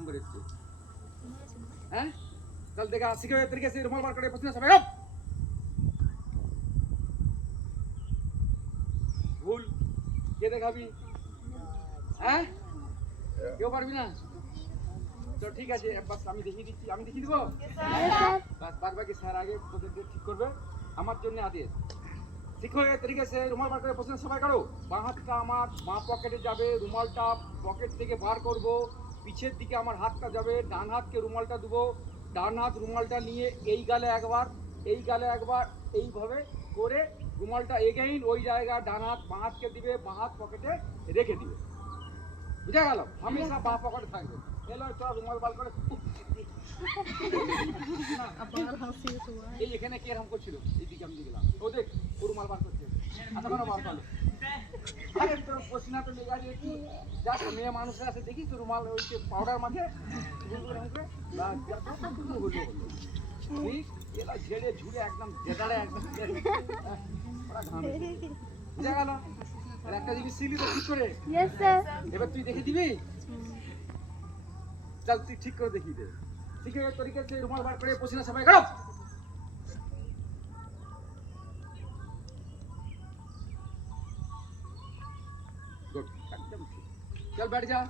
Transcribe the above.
number इसके हैं चल देखा सीखे हुए तरीके से रुमाल बार करे पसीना सब गप भूल ये देखा भी हैं क्यों পারবি না তো ঠিক আছে বাস আমি দেখিয়ে দিচ্ছি আমি দেখিয়ে দেব বাস বাদ বাকি স্যার আগে তোদের ঠিক করবে আমার জন্য আদেশ শিখো এই তরিকে সে রুমাল বার করে পছন্দ সবাই করো বাঁ হাতটা আমার বাঁ পকেটে যাবে রুমালটা পকেট থেকে বার করব পিছের দিকে আমার হাতটা যাবে ডান হাতকে রুমালটা দেব ডান হাত রুমালটা নিয়ে এই গালে একবার এইভাবে করে রুমালটা এগেইন ওই জায়গায় ডান হাত বাঁ হাতকে দিবে বাঁ হাত পকেটে রেখে দিবে বুঝা গেল হামেশা বাঁ পকেটে থাকবে এলো তোরা রুমাল বার করে এই এখানে কে এরকম করছিল এইদিকে আমি গেলাম ও দেখ ও রুমাল বার করছে আচ্ছা কোনো বার করলো আরে তোর পসিনা তো লেগে আছে একটু যা মেয়ে মানুষের আছে দেখি তো রুমাল ওই যে পাউডার মাঝে ঠিক এলা ঝেড়ে ঝুড়ে একদম জেদারে একদম ওরা ঘাম বুঝা গেল আর একটা জিনিস শিখলি তো ঠিক করে यस सर এবার তুই দেখে দিবি चल तू ठीक कर देखी दे ठीक है तरीके से रुमाल बार करे पसीना सफाई करो गुड एकदम ठीक चल बैठ जा